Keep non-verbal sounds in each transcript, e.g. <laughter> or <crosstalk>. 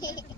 <laughs>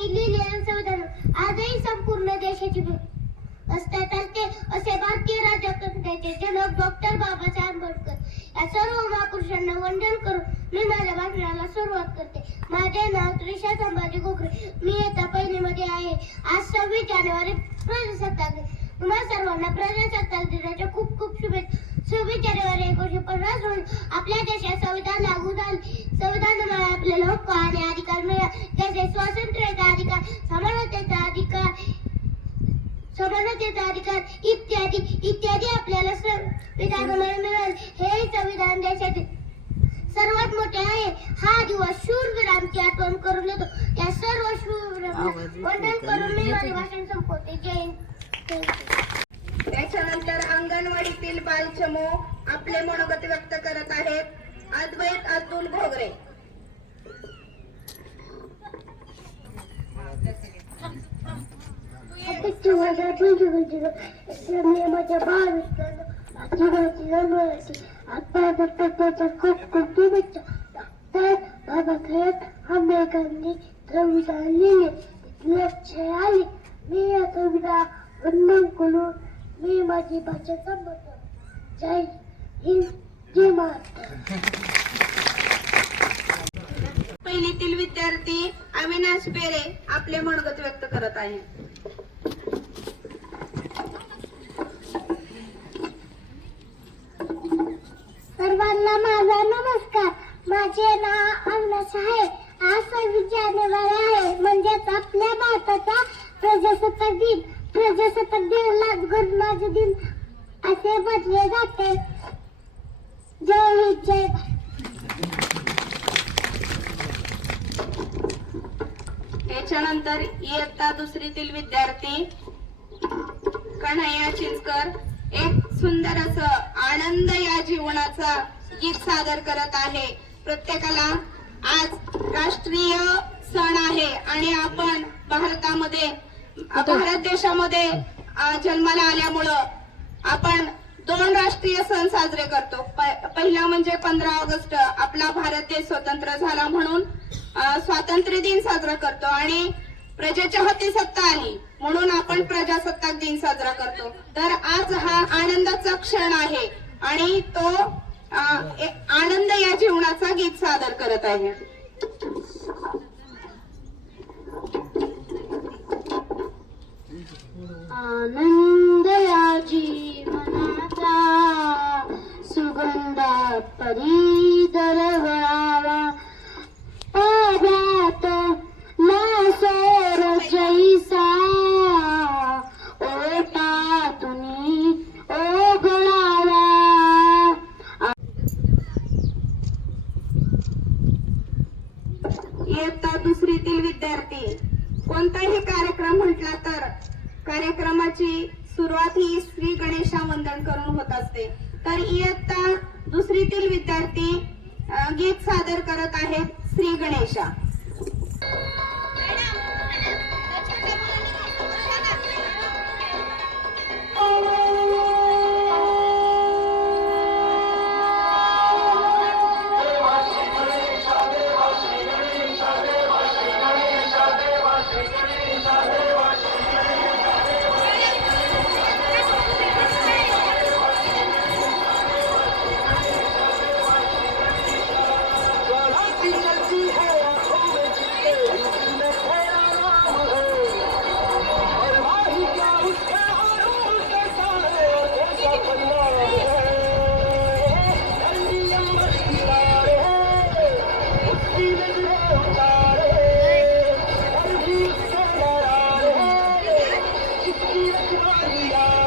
यांनी लिहिलेलं संविधान आजही संपूर्ण देशाची असतात ते असे भारतीय राज्यकर्त्याचे जनक डॉक्टर बाबासाहेब आंबेडकर. या सर्व महापुरुषांना वंदन करून मी माझ्या भाषणाला सुरुवात करते. माझे नाव त्रिशा संभाजी गोखरे. मी येता पहिलीमध्ये आहे. आज सव्वीस जानेवारी प्रजासत्ताक दिन. तुम्हा सर्वांना प्रजासत्ताक दिनाच्या खूप खूप शुभेच्छा. सव्वीस जानेवारी एकोणीशे पन्नास रोजी आपल्या देशात संविधान लागू झाले. संविधानामुळे आपल्याला हक्क आणि अधिकार मिळाले. त्याचे स्वास अधिकार समानतेचा अधिकार समानतेचा अधिकार इत्यादी इत्यादी आपल्याला संविधानामुळे मिळाले हे संविधान देशातील सर्वात मोठे आहे हा दिवस शूरवीरांची आठवण करून देतो या सर्व शूरवीरांना वंदन करून मी माझे भाषण संपवते जय हिंद. त्याच्यानंतर अंगणवाडीतील बालचमू आपले मनोगत व्यक्त करत आहेत अद्वैत Atul भोगरे Addictive was a twinkle आजीबाची जन्माची आता दत्तकाचा खूप खूप शुभेच्छा डॉक्टर बाबासाहेब आंबेडकरांनी संविधान लिहिले लक्ष आले मी या संविधान वंदन करून मी माझी भाषा संबंध जय हिंद जय महाराष्ट्र पहिलीतील विद्यार्थी अविनाश पेरे आपले मनगत व्यक्त करत आहेत. सर्वांना माझा नमस्कार. माझे नाव अविनाश आहे. आज सव्वीस जानेवारी आहे. म्हणजेच आपल्या भारताचा प्रजासत्ताक दिन. प्रजासत्ताक दिनाला गणराज्य दिन असे म्हटले जाते. जय हिंद जय त्याच्यानंतर इयत्ता दुसरीतील विद्यार्थी कन्हैया चिंचकर एक सुंदर असं आनंद या जीवनाचा गीत सादर करत आहे. प्रत्येकाला आज राष्ट्रीय सण आहे आणि आपण भारतामध्ये भारत देशामध्ये जन्माला आल्यामुळं आपण दोन राष्ट्रीय सण साजरे करतो. पहिला म्हणजे पंधरा ऑगस्ट आपला भारत देश स्वतंत्र झाला म्हणून स्वातंत्र्य दिन साजरा करतो. आणि प्रजेच्या हाती सत्ता आली. म्हणून आपण प्रजासत्ताक दिन साजरा करतो. तर आज हा आनंदाचा क्षण आहे. आणि तो आनंद या जीवनाचा गीत सादर करत आहे. आनंद या जीवनाचा सुगंधा परी दरवळावा पाण्यात लासोर जैसा ओटातून ओघळावा इयत्ता दुसरीतील विद्यार्थी कोणताही कार्यक्रम म्हटला तर कार्यक्रमाची सुरुवात ही श्री गणेशा वंदन करून होत असते. तर इयत्ता दुसरीतील विद्यार्थी गीत सादर करत आहेत श्री गणेशा. Hallelujah.